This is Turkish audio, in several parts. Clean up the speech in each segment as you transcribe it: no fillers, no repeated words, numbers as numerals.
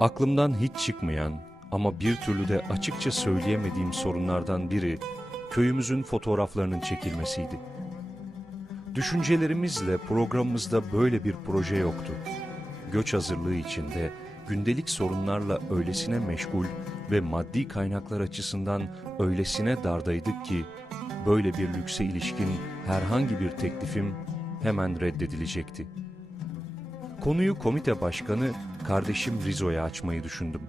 Aklımdan hiç çıkmayan ama bir türlü de açıkça söyleyemediğim sorunlardan biri köyümüzün fotoğraflarının çekilmesiydi. Düşüncelerimizle programımızda böyle bir proje yoktu. Göç hazırlığı içinde gündelik sorunlarla öylesine meşgul ve maddi kaynaklar açısından öylesine dardaydık ki böyle bir lükse ilişkin herhangi bir teklifim hemen reddedilecekti. Konuyu komite başkanı kardeşim Rizo'ya açmayı düşündüm.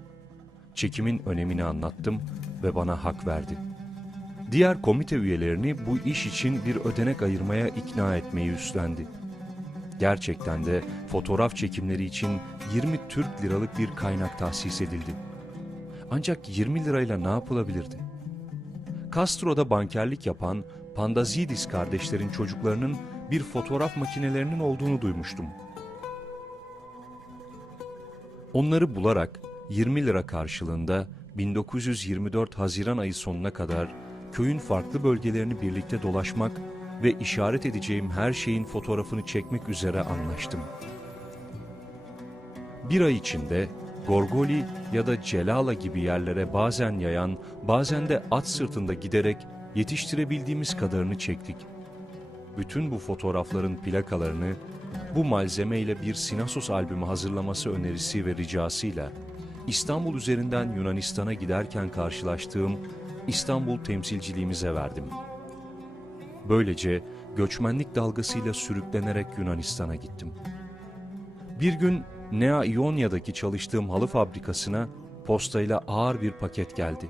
Çekimin önemini anlattım ve bana hak verdi. Diğer komite üyelerini bu iş için bir ödenek ayırmaya ikna etmeyi üstlendi. Gerçekten de fotoğraf çekimleri için 20 Türk liralık bir kaynak tahsis edildi. Ancak 20 lirayla ne yapılabilirdi? Castro'da bankerlik yapan Pandazidis kardeşlerin çocuklarının bir fotoğraf makinelerinin olduğunu duymuştum. Onları bularak 20 lira karşılığında 1924 Haziran ayı sonuna kadar köyün farklı bölgelerini birlikte dolaşmak ve işaret edeceğim her şeyin fotoğrafını çekmek üzere anlaştım. Bir ay içinde Gorgoli ya da Celala gibi yerlere bazen yayan, bazen de at sırtında giderek yetiştirebildiğimiz kadarını çektik. Bütün bu fotoğrafların plakalarını bu malzemeyle bir Sinasos albümü hazırlaması önerisi ve ricasıyla İstanbul üzerinden Yunanistan'a giderken karşılaştığım İstanbul temsilciliğimize verdim. Böylece göçmenlik dalgasıyla sürüklenerek Yunanistan'a gittim. Bir gün Nea İonya'daki çalıştığım halı fabrikasına postayla ağır bir paket geldi.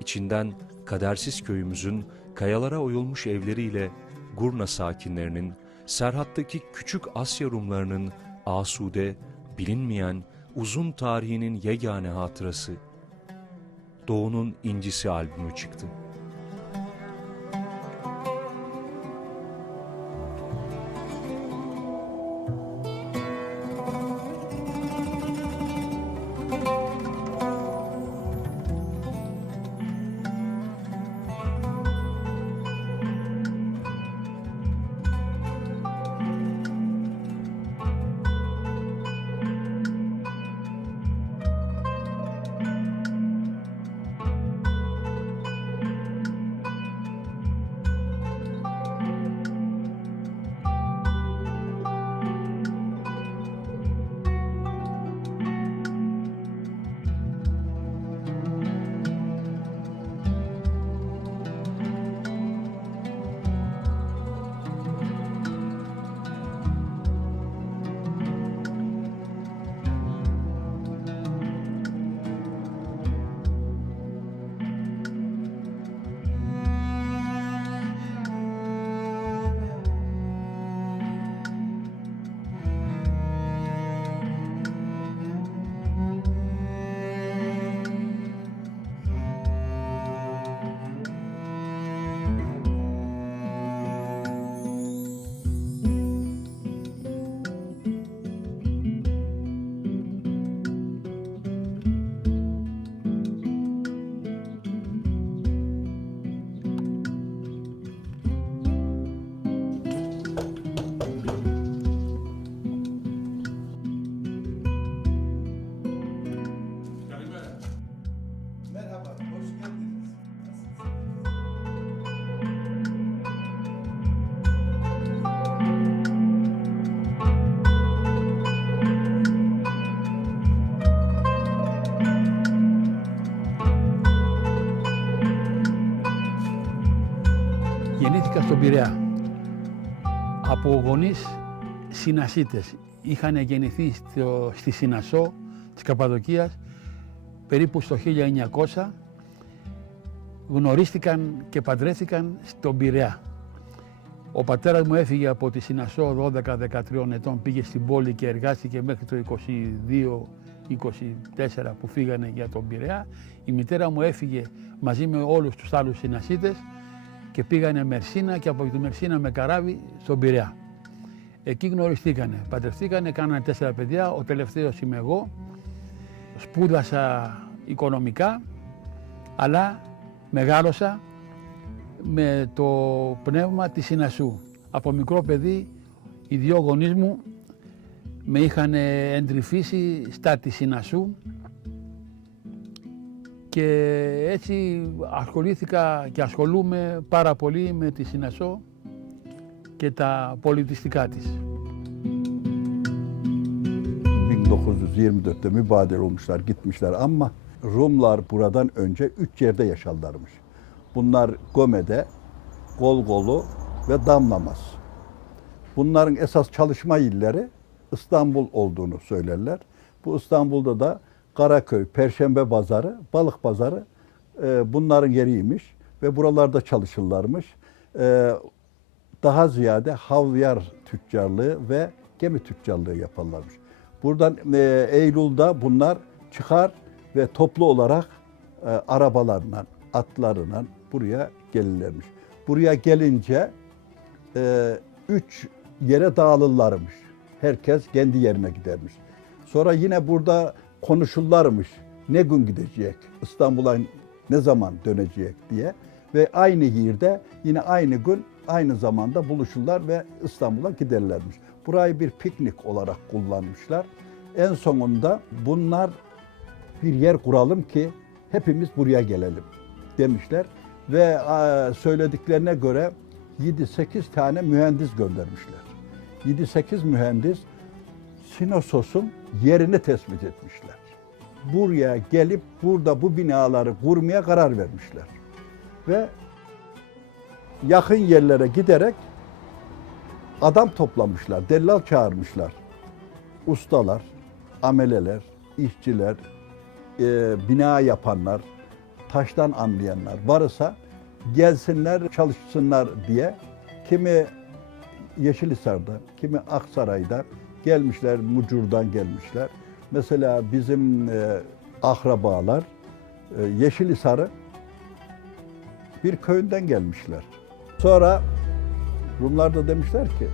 İçinden kadersiz köyümüzün kayalara oyulmuş evleriyle Gurna sakinlerinin, Serhat'taki küçük Asya Rumlarının asude, bilinmeyen, uzun tarihinin yegane hatırası, Doğu'nun İncisi albümü çıktı. Merhaba, hoş geldiniz. Γεννήθηκα στον Πειραιά από γονείς Συνασίτες. Είχαν γεννηθεί στη Συνασσό της Καπαδοκίας περίπου στο 1900. Γνωρίστηκαν και παντρέθηκαν στον Πειραιά. Ο πατέρας μου έφυγε από τη Συνασσό 12-13 ετών, πήγε στην πόλη και εργάστηκε μέχρι το 22-24 που φύγανε για τον Πειραιά. Η μητέρα μου έφυγε μαζί με όλους τους άλλους Συνασίτες και πήγανε Μερσίνα και από τη Μερσίνα με καράβι στον Πειραιά. Εκεί γνωριστήκανε, παντρευτήκανε, κάνανε 4 παιδιά, ο τελευταίος είμαι εγώ. Σπούδασα οικονομικά, αλλά μεγάλωσα με το πνεύμα της Συνασσού. Από μικρό παιδί οι δύο γονείς μου με είχαν εντρυφήσει στα της Συνασσού και έτσι ασχολήθηκα και ασχολούμαι πάρα πολύ με τη Συνασσό και τα πολιτιστικά της. 1924'te mübadele olmuşlar, gitmişler ama Rumlar buradan önce 3 yerde yaşarlarmış. Bunlar Gome'de, Golgolu ve Damlamaz. Bunların esas çalışma illeri İstanbul olduğunu söylerler. Bu İstanbul'da da Karaköy, Perşembe Pazarı, Balık Pazarı bunların yeriymiş ve buralarda çalışırlarmış. Daha ziyade havyar tüccarlığı ve gemi tüccarlığı yaparlarmış. Buradan Eylül'de bunlar çıkar ve toplu olarak arabalarla, atlarla buraya gelirlermiş. Buraya gelince 3 yere dağılırlarmış. Herkes kendi yerine gidermiş. Sonra yine burada konuşurlarmış. Ne gün gidecek, İstanbul'a ne zaman dönecek diye. Ve aynı yerde yine aynı gün, aynı zamanda buluşurlar ve İstanbul'a giderlermiş. Burayı bir piknik olarak kullanmışlar. En sonunda bunlar bir yer kuralım ki hepimiz buraya gelelim demişler. Ve söylediklerine göre 7-8 tane mühendis göndermişler. 7-8 mühendis Sinossos'un yerini tespit etmişler. Buraya gelip burada bu binaları kurmaya karar vermişler. Ve yakın yerlere giderek adam toplamışlar, dellal çağırmışlar. Ustalar, ameleler, işçiler, bina yapanlar, taştan anlayanlar varsa gelsinler, çalışsınlar diye kimi Yeşilhisar'dan, kimi Aksaray'dan gelmişler, Mucur'dan gelmişler. Mesela bizim akrabalar Yeşilhisar'ı bir köyünden gelmişler. Sonra Rumlar da demişler ki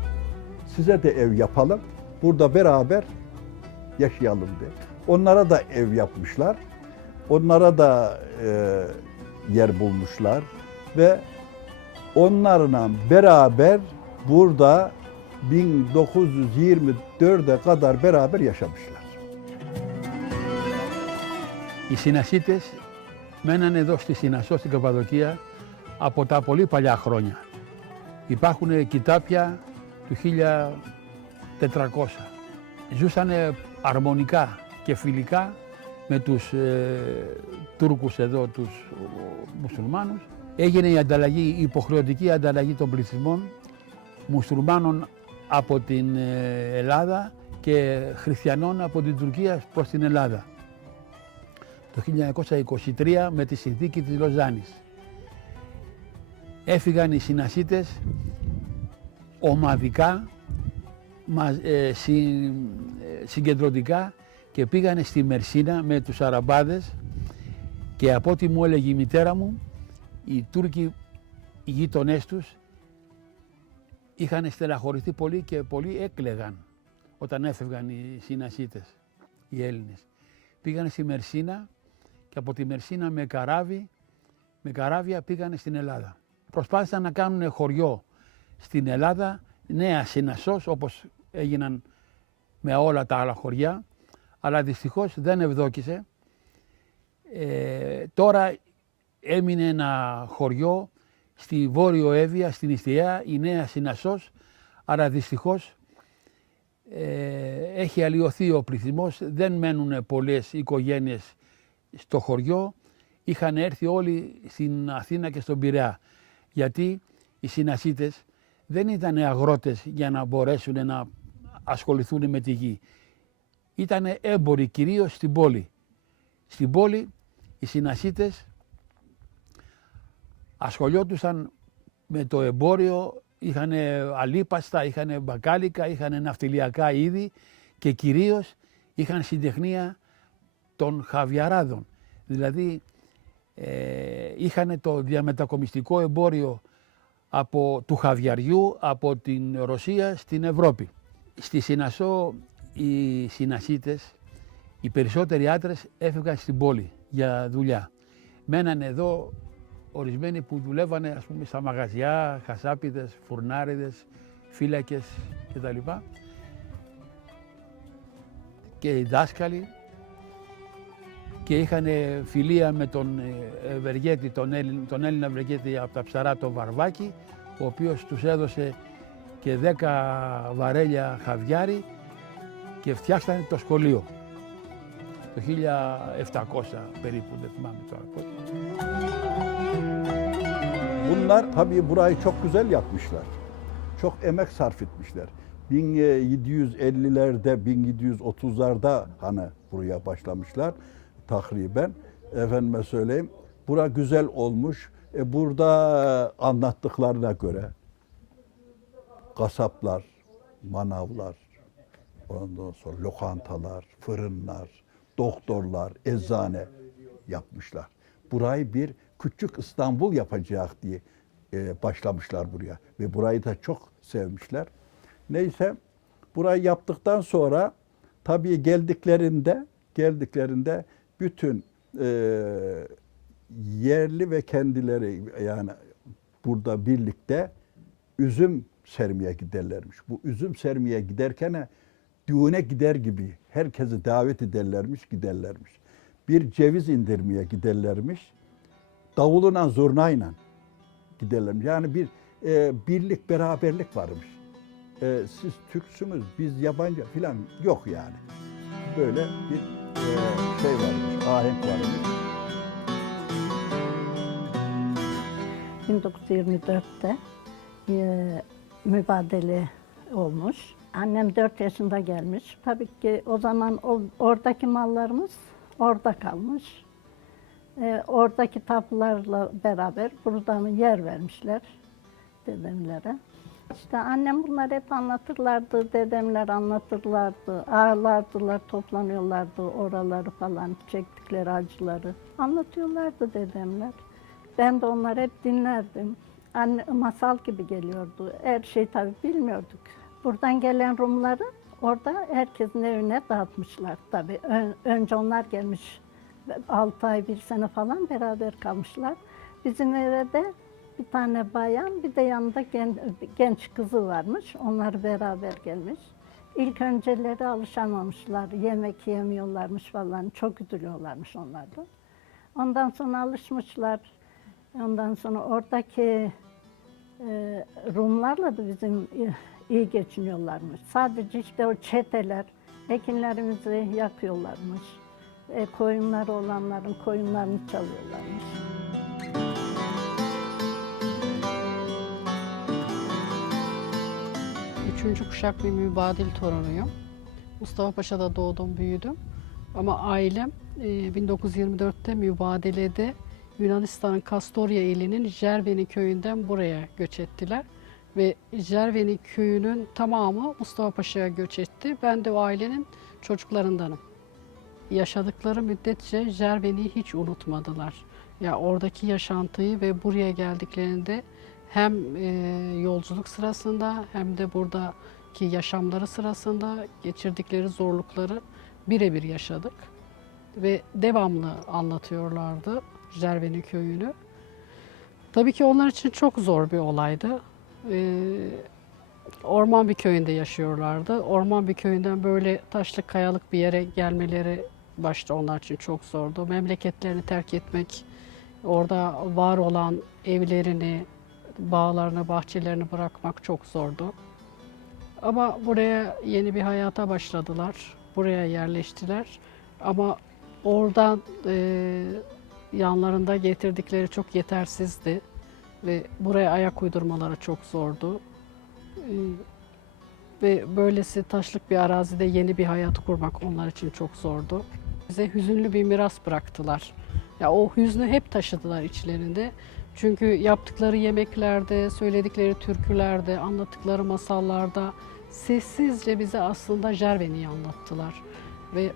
size de ev yapalım, burada beraber yaşayalım diye. Onlara da ev yapmışlar, onlara da yer bulmuşlar ve onlarla beraber burada 1924'e kadar beraber yaşamışlar. Οι Συνασσίτες μένανε εδώ στη Συνασσό, στην Καπαδοκία, από τα πολύ παλιά χρόνια. Υπάρχουν κοιτάπια του 1400. Ζούσανε αρμονικά και φιλικά με τους Τούρκους εδώ, τους μουσουλμάνους. Έγινε η ανταλλαγή, η υποχρεωτική ανταλλαγή των πληθυσμών μουσουλμάνων από την Ελλάδα και χριστιανών από την Τουρκία προς την Ελλάδα. Το 1923 με τη συνθήκη της Λοζάνης. Έφυγαν οι Συνασσίτες ομαδικά, συγκεντρωτικά και πήγανε στη Μερσίνα με τους Αραμπάδες και από ό,τι μου έλεγε η μητέρα μου, οι Τούρκοι, οι γείτονές τους, είχαν στεναχωρηθεί πολύ και πολλοί έκλαιγαν όταν έφευγαν οι Συνασσίτες, οι Έλληνες. Πήγανε στη Μερσίνα και από τη Μερσίνα με καράβια πήγανε στην Ελλάδα. Προσπάθησαν να κάνουν χωριό στην Ελλάδα, νέα Συνασσός, όπως έγιναν με όλα τα άλλα χωριά, αλλά δυστυχώς δεν ευδόκησε. Τώρα έμεινε ένα χωριό στη Βόρειο Εύβοια, στην Ιστιαία, η νέα Συνασσός, αλλά δυστυχώς έχει αλλοιωθεί ο πληθυσμός, δεν μένουν πολλές οικογένειες στο χωριό, είχαν έρθει όλοι στην Αθήνα και στον Πειραιά, γιατί οι Συνασσίτες δεν ήταν αγρότες για να μπορέσουν να ασχοληθούν με τη γη. Ήταν έμποροι κυρίως στην πόλη. Στην πόλη οι Συνασσίτες ασχολιόντουσαν με το εμπόριο, είχαν αλίπαστα, είχαν μπακάλικα, είχαν ναυτιλιακά είδη και κυρίως είχαν συντεχνία των χαβιαράδων. Δηλαδή είχαν το διαμετακομιστικό εμπόριο του χαβιαριού από την Ρωσία στην Ευρώπη. Στη Συνασσό οι Συνασσίτες, οι περισσότεροι άντρες έφευγαν στην πόλη για δουλειά. Μένανε εδώ ορισμένοι που δουλεύανε ας πούμε στα μαγαζιά, χασάπιδες, φουρνάριδες, φύλακες κτλ. και οι δάσκαλοι και είχαν φιλία με τον Ευεργέτη, τον Έλληνα Ευεργέτη από τα Ψαρά, τον Βαρβάκη, ο οποίος τους έδωσε και 10 βαρέλια χαβιάρι και φτιάξανε το σχολείο. Το 1700 periplu, δεν θυμάμαι τώρα πότε. Bunlar tabii burayı çok güzel yapmışlar. Çok emek sarf etmişler. 1750'lerde, 1730'larda hani buraya başlamışlar takriben. Efendime söyleyeyim. Bura güzel olmuş. Burada anlattıklarına göre kasaplar, manavlar, ondan sonra lokantalar, fırınlar, doktorlar, eczane yapmışlar. Burayı bir küçük İstanbul yapacak diye başlamışlar buraya ve burayı da çok sevmişler. Neyse burayı yaptıktan sonra tabii geldiklerinde bütün yerli ve kendileri yani burada birlikte üzüm sermeye giderlermiş. Bu üzüm sermeye giderken düğüne gider gibi herkesi davet ederlermiş, giderlermiş. Bir ceviz indirmeye giderlermiş. Davuluna, zurnayla giderlermiş. Yani bir birlik, beraberlik varmış. Siz Türksünüz, biz yabancı filan yok yani. Böyle bir şey varmış, ahenk varmış. 1924'te mübadele olmuş. Annem 4 yaşında gelmiş. Tabii ki o zaman oradaki mallarımız orada kalmış. Oradaki tapularla beraber buradan yer vermişler dedemlere. İşte annem bunları hep anlatırlardı, dedemler anlatırlardı, ağırlardılar, toplanıyorlardı oraları falan, çektikleri acıları. Anlatıyorlardı dedemler. Ben de onları hep dinlerdim. Anne, masal gibi geliyordu. Her şeyi tabii bilmiyorduk. Buradan gelen Rumları orada herkesin evine dağıtmışlar tabii. Önce onlar gelmiş. 6 ay, 1 sene falan beraber kalmışlar. Bizim eve de bir tane bayan, bir de yanında genç kızı varmış. Onlar beraber gelmiş. İlk önceleri alışamamışlar. Yemek yemiyorlarmış falan. Çok üzülüyorlarmış onlardan. Ondan sonra alışmışlar. Ondan sonra oradaki Rumlarla da bizim iyi geçiniyorlarmış. Sadece işte o çeteler ekinlerimizi yakıyorlarmış. Koyunları olanların koyunlarını çalıyorlarmış. Üçüncü kuşak bir mübadil torunuyum. Mustafa Paşa'da doğdum, büyüdüm. Ama ailem 1924'te mübadelede Yunanistan'ın Kastorya ilinin Jerveni köyünden buraya göç ettiler. Ve Jerveni köyünün tamamı Mustafa Paşa'ya göç etti. Ben de o ailenin çocuklarındanım. Yaşadıkları müddetçe Jerveni'yi hiç unutmadılar. Ya oradaki yaşantıyı ve buraya geldiklerinde hem yolculuk sırasında hem de buradaki yaşamları sırasında geçirdikleri zorlukları birebir yaşadık. Ve devamlı anlatıyorlardı Jerveni köyünü. Tabii ki onlar için çok zor bir olaydı. Orman bir köyünde yaşıyorlardı. Orman bir köyünden böyle taşlık kayalık bir yere gelmeleri başta onlar için çok zordu. Memleketlerini terk etmek, orada var olan evlerini, bağlarını, bahçelerini bırakmak çok zordu. Ama buraya yeni bir hayata başladılar. Buraya yerleştiler. Ama oradan yanlarında getirdikleri çok yetersizdi. Ve buraya ayak uydurmaları çok zordu. Ve böylesi taşlık bir arazide yeni bir hayat kurmak onlar için çok zordu. Bize hüzünlü bir miras bıraktılar. Ya o hüznü hep taşıdılar içlerinde. Çünkü yaptıkları yemeklerde, söyledikleri türkülerde, anlattıkları masallarda sessizce bize aslında Jerveni'yi anlattılar. Ve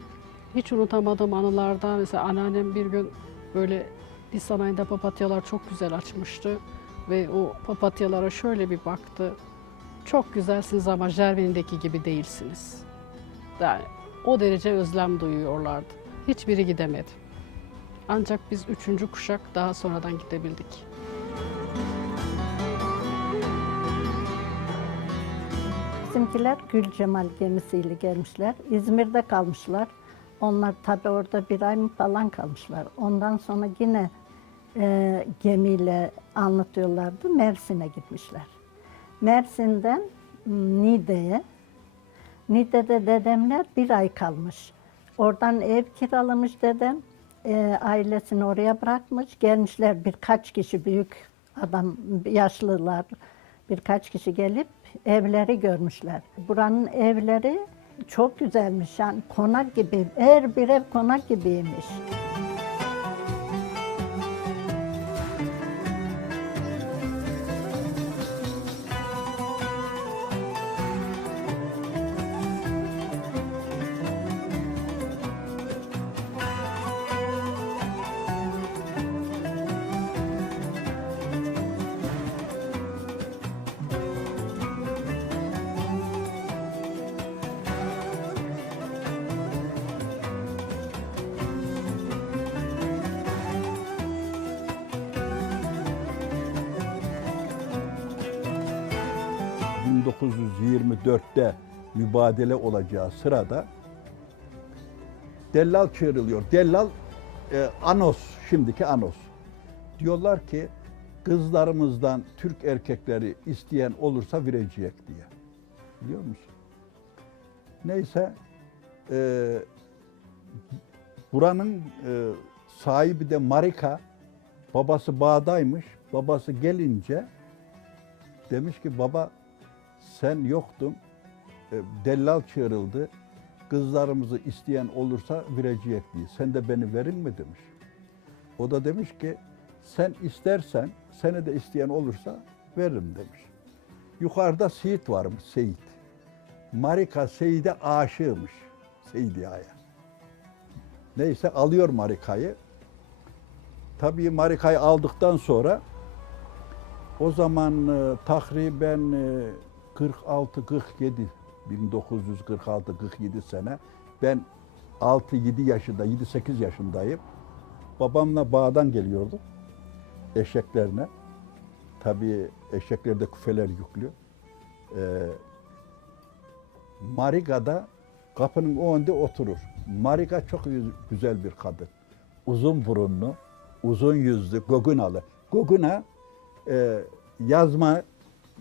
hiç unutamadığım anılardan mesela anneannem bir gün böyle Nisan ayında papatyalar çok güzel açmıştı. Ve o papatyalara şöyle bir baktı. Çok güzelsiniz ama Jerveni'deki gibi değilsiniz. Yani o derece özlem duyuyorlardı. Hiçbiri gidemedi. Ancak biz 3. kuşak daha sonradan gidebildik. Bizimkiler Gülcemal gemisiyle gelmişler. İzmir'de kalmışlar. Onlar tabii orada 1 ay mı falan kalmışlar. Ondan sonra yine gemiyle anlatıyorlardı. Mersin'e gitmişler. Mersin'den Niğde'ye. Niğde'de dedemler 1 ay kalmış. Oradan ev kiralamış dedem. Ailesini oraya bırakmış. Gelmişler birkaç kişi, büyük adam, yaşlılar, birkaç kişi gelip evleri görmüşler. Buranın evleri çok güzelmiş. Yani konak gibi, her bir ev konak gibiymiş. ...1924'te mübadele olacağı sırada dellal çağrılıyor. Dellal Anos, şimdiki Anos. Diyorlar ki kızlarımızdan Türk erkekleri isteyen olursa verecek diye. Biliyor musun? Neyse buranın sahibi de Marika, babası bağdaymış. Babası gelince demiş ki baba sen yoktun, dellal çağrıldı, kızlarımızı isteyen olursa verecek diye. Sen de beni verin mi demiş. O da demiş ki sen istersen, seni de isteyen olursa veririm demiş. Yukarıda Seyit varmış, Seyit. Marika Seyit'e aşığımış, Seyidiya'ya. Neyse alıyor Marika'yı. Tabii Marika'yı aldıktan sonra o zaman takriben 46-47, 1946-47 sene ben 6-7 yaşında, 7-8 yaşındayım. Babamla bağdan geliyorduk eşeklerine. Tabii eşeklerde küfeler yüklü. Marika'da kapının önünde oturur. Marika çok güzel bir kadın. Uzun burunlu, uzun yüzlü, Gogunalı. Goguna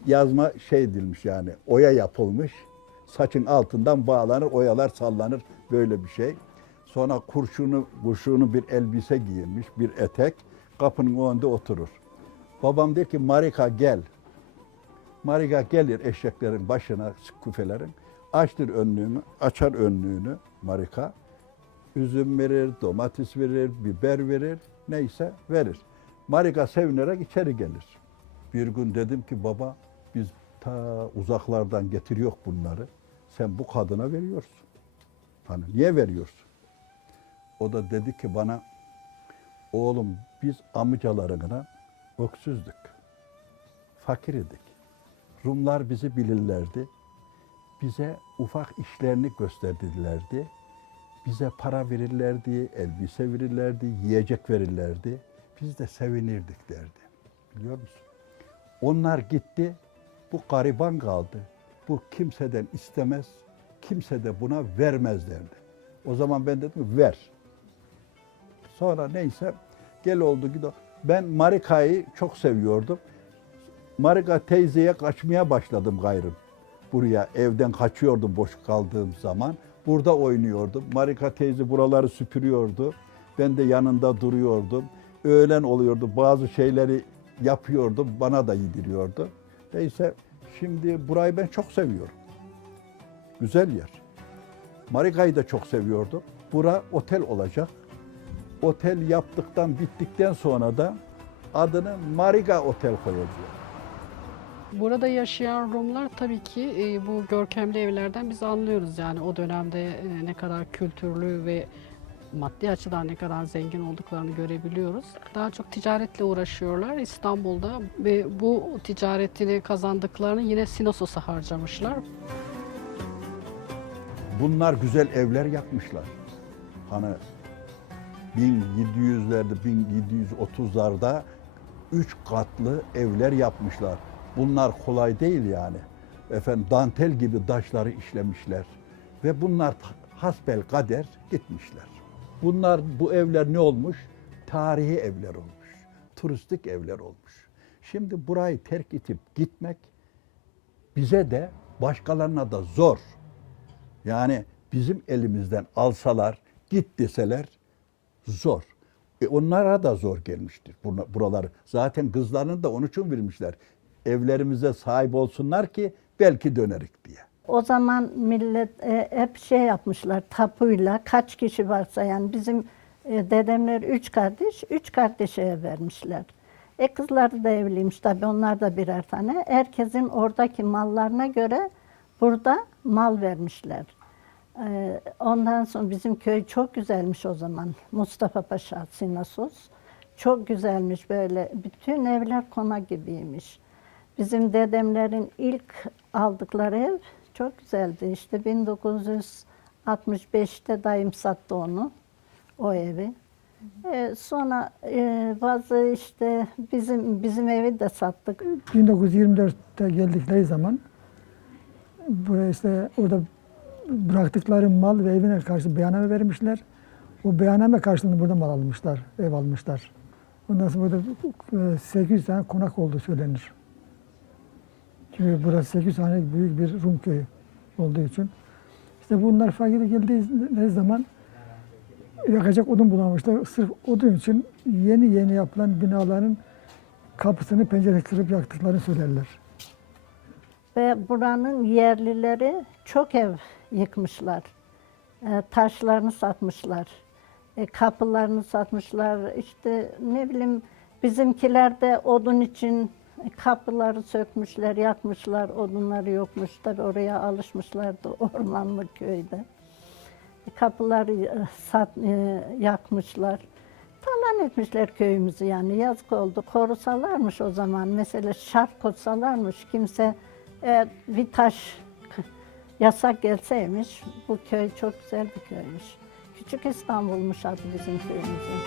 yazma şey edilmiş yani, oya yapılmış. Saçın altından bağlanır, oyalar sallanır, böyle bir şey. Sonra kurşunu bir elbise giyinmiş, bir etek, kapının önünde oturur. Babam der ki Marika gel. Marika gelir eşeklerin başına, küfelerin. Açar önlüğünü Marika. Üzüm verir, domates verir, biber verir, neyse verir. Marika sevinerek içeri gelir. Bir gün dedim ki baba biz ta uzaklardan getiriyor bunları. Sen bu kadına veriyorsun. Hani niye veriyorsun? O da dedi ki bana oğlum biz amcalarına öksüzdük. Fakir idik. Rumlar bizi bilirlerdi. Bize ufak işlerini gösterdilerdi. Bize para verirlerdi, elbise verirlerdi, yiyecek verirlerdi. Biz de sevinirdik derdi. Biliyor musun? Onlar gitti, bu gariban kaldı. Bu kimseden istemez, kimse de buna vermez derdi. O zaman ben dedim ver. Sonra neyse gel oldu gidiyor. Ben Marika'yı çok seviyordum. Marika teyzeye kaçmaya başladım gayrım. Buraya evden kaçıyordum boş kaldığım zaman. Burada oynuyordum. Marika teyze buraları süpürüyordu. Ben de yanında duruyordum. Öğlen oluyordu. Bazı şeyleri yapıyordum. Bana da yediriyordu. Neyse şimdi burayı ben çok seviyorum. Güzel yer. Marika'yı da çok seviyordum. Bura otel olacak. Otel bittikten sonra da adını Marika Otel koyacağız. Burada yaşayan Rumlar tabii ki bu görkemli evlerden biz anlıyoruz yani o dönemde ne kadar kültürlü ve maddi açıdan ne kadar zengin olduklarını görebiliyoruz. Daha çok ticaretle uğraşıyorlar İstanbul'da ve bu ticaretini kazandıklarını yine Sinosos'a harcamışlar. Bunlar güzel evler yapmışlar. Hani 1700'lerde, 1730'larda 3 katlı evler yapmışlar. Bunlar kolay değil yani. dantel gibi taşları işlemişler. Ve bunlar hasbel kader gitmişler. Bu evler ne olmuş? Tarihi evler olmuş. Turistik evler olmuş. Şimdi burayı terk edip gitmek bize de başkalarına da zor. Yani bizim elimizden alsalar, git deseler zor. Onlara da zor gelmiştir buraları. Zaten kızlarını da onun için vermişler. Evlerimize sahip olsunlar ki belki dönerik diye. O zaman millet hep şey yapmışlar tapuyla kaç kişi varsa yani bizim dedemler 3 kardeş, 3 kardeşe ev vermişler. Kızları da evliymiş tabii onlar da birer tane. Herkesin oradaki mallarına göre burada mal vermişler. Ondan sonra bizim köy çok güzelmiş o zaman. Mustafa Paşa, Sinasos. Çok güzelmiş böyle. Bütün evler konak gibiymiş. Bizim dedemlerin ilk aldıkları ev çok güzeldi. İşte 1965'te dayım sattı onu, o evi. Sonra bazı işte bizim evi de sattık. 1924'te geldikleri zaman buraya işte orada bıraktıkları mal ve evine karşı beyanname vermişler. O beyanname karşılığında burada mal almışlar, ev almışlar. Ondan sonra burada 800 tane konak olduğu söylenir. Çünkü burası 800 tane büyük bir Rum köyü olduğu için. İşte bunlar fakir geldiği zaman yakacak odun bulamamışlar. Sırf odun için yeni yapılan binaların kapısını penceresini kırıp yaktıklarını söylerler. Ve buranın yerlileri çok ev yıkmışlar. Taşlarını satmışlar. Kapılarını satmışlar. İşte ne bileyim bizimkiler de odun için kapıları sökmüşler, yakmışlar. Odunları yokmuş. Tabii oraya alışmışlardı ormanlık köyde. Kapıları yakmışlar. Talan etmişler köyümüzü yani yazık oldu. Korusalarmış o zaman. Mesela şart koysalarmış kimse bir taş yasak gelseymiş. Bu köy çok güzel bir köymüş. Küçük İstanbul'muş adı bizim köyümüzün.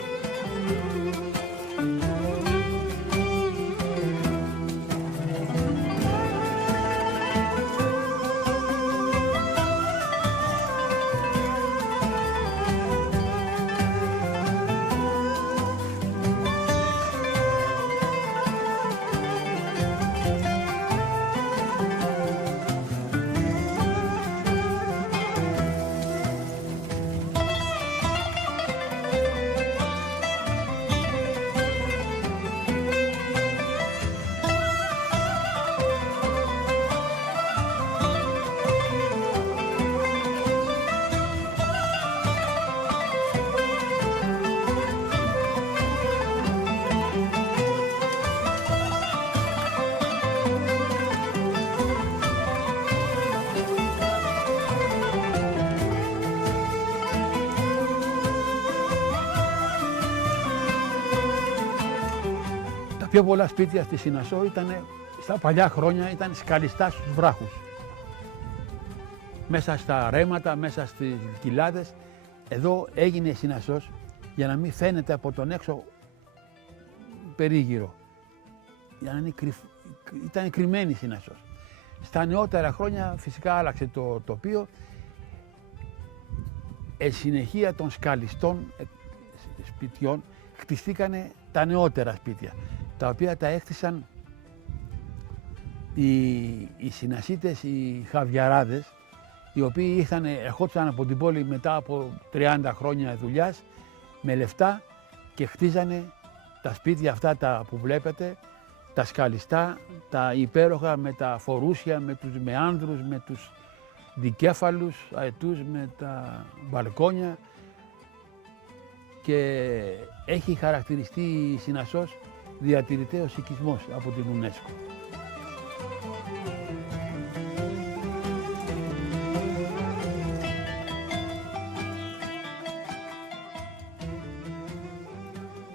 πιο πολλά σπίτια στη Σινασό στα παλιά χρόνια ήταν σκαλιστά στους βράχους. Μέσα στα ρέματα, μέσα στις κοιλάδες. Εδώ έγινε η Σινασός για να μην φαίνεται από τον έξω περίγυρο. Για να είναι ήταν κρυμμένη η Σινασός. Στα νεότερα χρόνια φυσικά άλλαξε το τοπίο. Συνεχεία των σκαλιστών σπιτιών χτιστήκανε τα νεότερα σπίτια, τα οποία τα έκτισαν οι Συνασίτες, οι Χαβιαράδες, οι οποίοι ερχόντουσαν από την πόλη μετά από 30 χρόνια δουλειάς με λεφτά και χτίζανε τα σπίτια αυτά που βλέπετε, τα σκαλιστά, τα υπέροχα με τα φορούσια, με τους μεάνδρους, με τους δικέφαλους αετούς, με τα μπαλκόνια, και έχει χαρακτηριστεί η Σινασός διατηρητέος οικισμός από την UNESCO.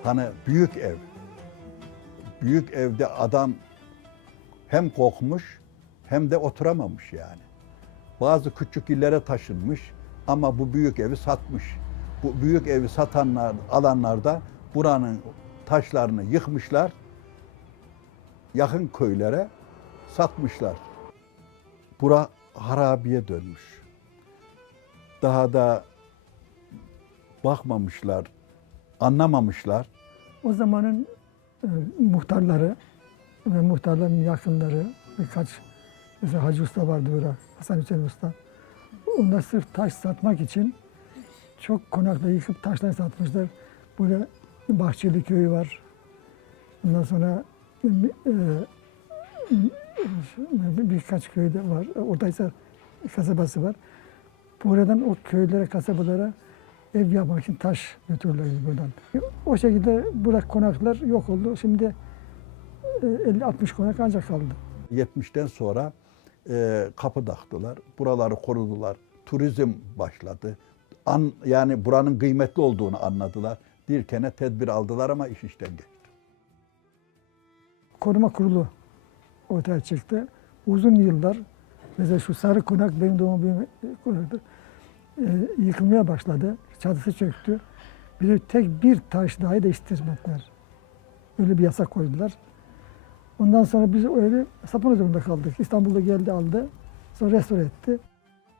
Hani büyük ev. Büyük evde adam hem kokmuş hem de oturamamış yani. Bazı küçük illere taşınmış ama bu büyük evi satmış. Bu büyük evi satanlar, alanlar da buranın taşlarını yıkmışlar, yakın köylere satmışlar. bura harabiye dönmüş. Daha da bakmamışlar, anlamamışlar. O zamanın muhtarları ve muhtarların yakınları, birkaç, mesela Hacı Usta vardı burada, Hasan Hüseyin Usta. Onlar sırf taş satmak için çok konakla yıkıp taşlar satmışlar. Burada Bahçeli Köyü var. Ondan sonra birkaç köyde var. Ortaysa kasabası var. Buradan o köylere, kasabalara ev yapmak için taş götürürler buradan. O şekilde burada konaklar yok oldu. Şimdi 50-60 konak ancak kaldı. 70'ten sonra kapı taktılar, buraları korudular, turizm başladı. Yani buranın kıymetli olduğunu anladılar. Dirkene tedbir aldılar ama iş işten geçti. Koruma kurulu ortaya çıktı. Uzun yıllar, mesela şu sarı konak benim doğum büyüme konaktır. Yıkılmaya başladı. Çatısı çöktü. Tek bir taş dahi değiştirmediler. Öyle bir yasak koydular. Ondan sonra biz öyle satmak zorunda kaldık. İstanbul'da geldi aldı. Sonra restore etti.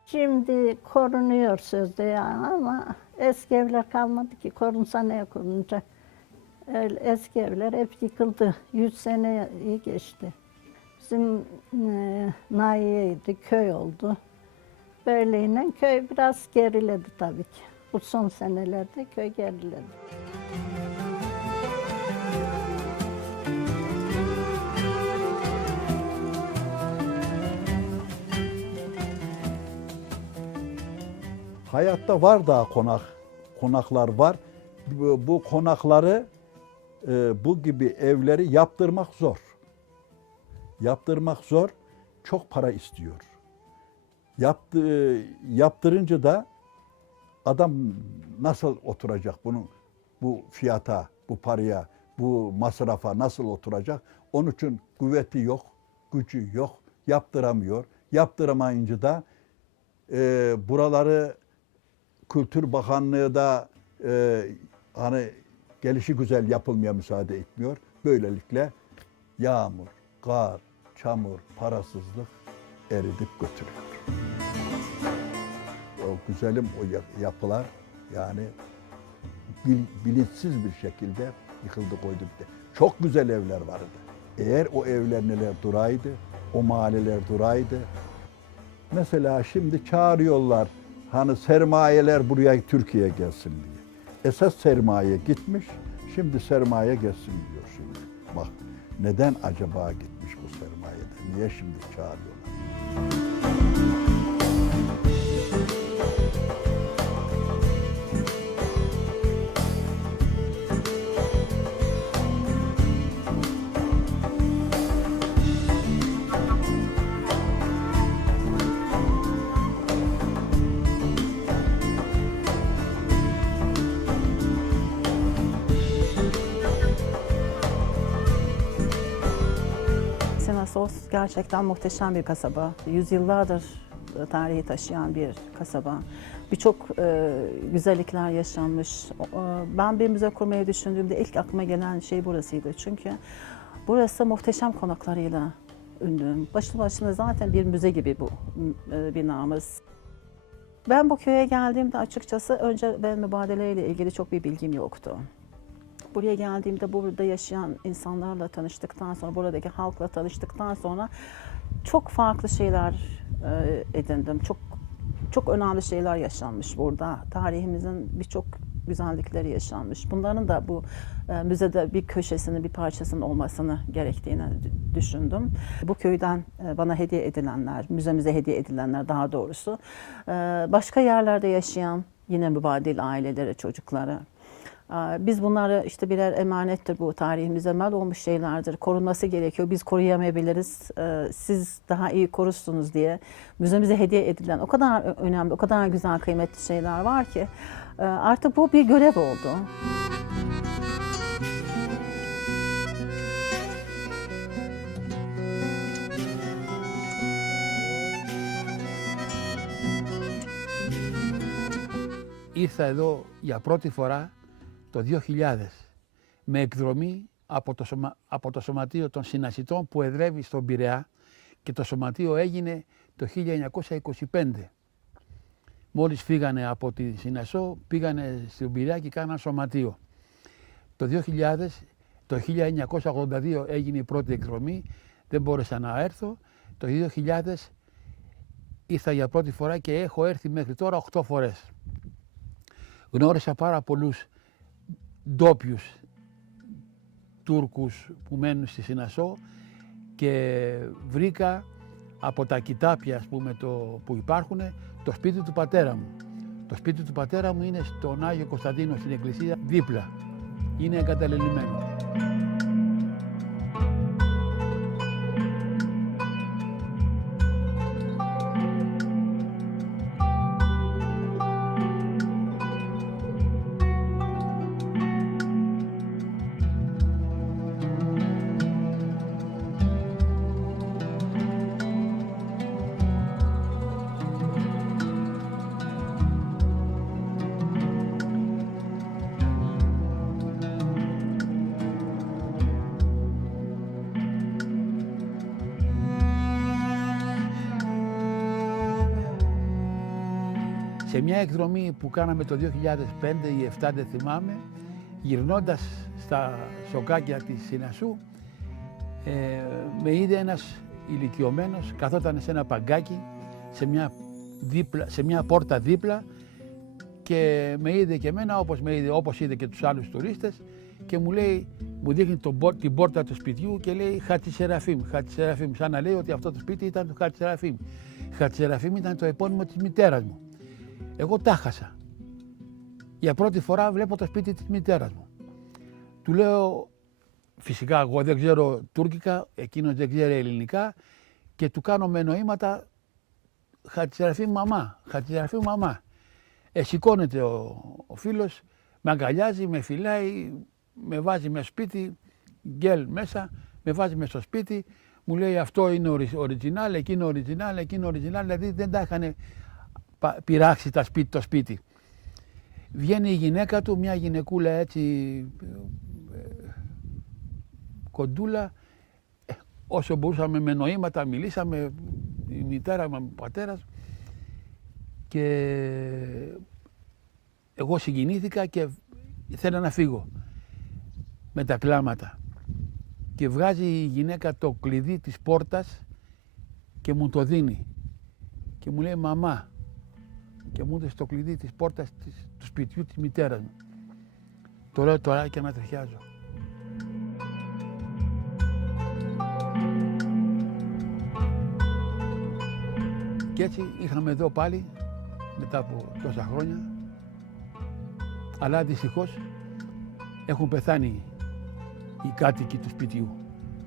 Şimdi korunuyor sözde yani ama eski evler kalmadı ki. Korunsa neye korunacak? Öyle eski evler hep yıkıldı. 100 seneyi geçti. Bizim Nahiye'ydi, köy oldu. Böyleyle köy biraz geriledi tabii ki. Bu son senelerde köy geriledi. Hayatta var daha konaklar var. Bu konakları, bu gibi evleri yaptırmak zor. Yaptırmak zor, çok para istiyor. Yaptırınca da adam nasıl oturacak bu fiyata, bu paraya, bu masrafa nasıl oturacak? Onun için kuvveti yok, gücü yok, yaptıramıyor. Yaptıramayınca da buraları Kültür Bakanlığı da hani gelişigüzel yapılmaya müsaade etmiyor. Böylelikle yağmur, kar, çamur, parasızlık eridip götürüyor. O güzelim o yapılar yani bilinçsiz bir şekilde yıkıldı koydu bir de. Çok güzel evler vardı. Eğer o evler neler duraydı, o mahalleler duraydı. Mesela şimdi çağırıyorlar hani sermayeler buraya Türkiye'ye gelsin diye. Esas sermaye gitmiş, şimdi sermaye gelsin diyor şimdi. Bak neden acaba gitmiş bu sermayede? Niye şimdi çağırıyorlar? Sinasos gerçekten muhteşem bir kasaba. Yüzyıllardır tarihi taşıyan bir kasaba. Birçok güzellikler yaşanmış. Ben bir müze kurmayı düşündüğümde ilk aklıma gelen şey burasıydı. Çünkü burası muhteşem konaklarıyla ünlü. Başlı başına zaten bir müze gibi bu binamız. Ben bu köye geldiğimde açıkçası önce ben mübadeleyle ilgili çok bir bilgim yoktu. Buraya geldiğimde burada yaşayan insanlarla tanıştıktan sonra, buradaki halkla tanıştıktan sonra çok farklı şeyler edindim. Çok önemli şeyler yaşanmış burada. Tarihimizin birçok güzellikleri yaşanmış. Bunların da bu müzede bir köşesinin, bir parçasının olmasını gerektiğini düşündüm. Bu köyden bana hediye edilenler, müzemize hediye edilenler daha doğrusu, başka yerlerde yaşayan yine mübadil aileleri, çocukları. Biz bunları işte birer emanettir, bu tarihimize mal olmuş şeylerdir. Korunması gerekiyor. Biz koruyamayabiliriz. Siz daha iyi korursunuz diye müzemize hediye edilen o kadar önemli, o kadar güzel, kıymetli şeyler var ki artık bu bir görev oldu. Ήρθα εδώ για πρώτη φορά το 2000 με εκδρομή από το Σωματείο των Συνασιτών που εδρεύει στον Πειραιά και το σωματείο έγινε το 1925. Μόλις φύγανε από τη Σινασό, πήγανε στην Πειραιά και κάναν σωματείο. Το 1982 έγινε η πρώτη εκδρομή, δεν μπόρεσα να έρθω. Το 2000 ήρθα για πρώτη φορά και έχω έρθει μέχρι τώρα 8 φορές. Γνώρισα πάρα πολλούς ντόπιους Τούρκους που μένουν στη Σινασό και βρήκα από τα κοιτάπια, ας πούμε, που υπάρχουν, το σπίτι του πατέρα μου. Το σπίτι του πατέρα μου είναι στον Άγιο Κωνσταντίνο, στην εκκλησία δίπλα. Είναι εγκαταλελειμμένο. Σε μια εκδρομή που κάναμε το 2005 ή 2007, δεν θυμάμαι, γυρνώντας στα σοκάκια της Σινασού, με είδε ένας ηλικιωμένος, καθόταν σε ένα παγκάκι, σε μια πόρτα δίπλα και με είδε και εμένα όπως είδε και τους άλλους τουρίστες και μου λέει, μου δείχνει την πόρτα του σπιτιού και λέει Χατζη Σεραφείμ, σαν να λέει ότι αυτό το σπίτι ήταν του Χατζη Σεραφείμ. Χατζη Σεραφείμ ήταν το επώνυμο της μητέρας μου. Εγώ τα χάσα. Για πρώτη φορά βλέπω το σπίτι της μητέρας μου. Του λέω, φυσικά εγώ δεν ξέρω τουρκικά, εκείνος δεν ξέρει ελληνικά και του κάνω με νοήματα Χατζη Σεραφείμ μαμά, Χατζη Σεραφείμ μαμά. Σηκώνεται ο φίλος, με αγκαλιάζει, με φυλάει, με βάζει με σπίτι, γκέλ μέσα, με βάζει με στο σπίτι, μου λέει αυτό είναι original, εκείνο original, εκείνο original, δηλαδή δεν τα είχαν πειράξει το σπίτι. Βγαίνει η γυναίκα του, μια γυναικούλα έτσι κοντούλα, όσο μπορούσαμε με νοήματα μιλήσαμε, η μητέρα μου, ο πατέρας, και εγώ συγκινήθηκα και ήθελα να φύγω με τα κλάματα. Και βγάζει η γυναίκα το κλειδί της πόρτας και μου το δίνει και μου λέει μαμά, και μου έδωσε το κλειδί της πόρτας του σπιτιού της μητέρας μου. Το λέω τώρα και ανατριχιάζω. Και έτσι είχαμε εδώ πάλι μετά από τόσα χρόνια, αλλά δυστυχώς έχουν πεθάνει οι κάτοικοι του σπιτιού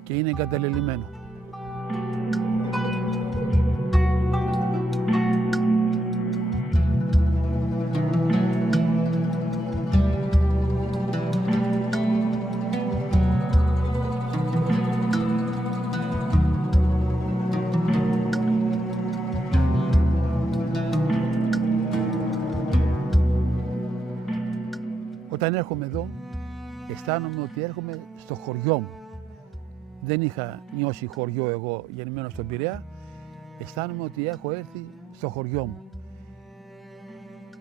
και είναι εγκαταλελειμμένο. Όταν έρχομαι εδώ, αισθάνομαι ότι έρχομαι στο χωριό μου. Δεν είχα νιώσει χωριό εγώ γεννημένος στον Πειραιά, αισθάνομαι ότι έχω έρθει στο χωριό μου.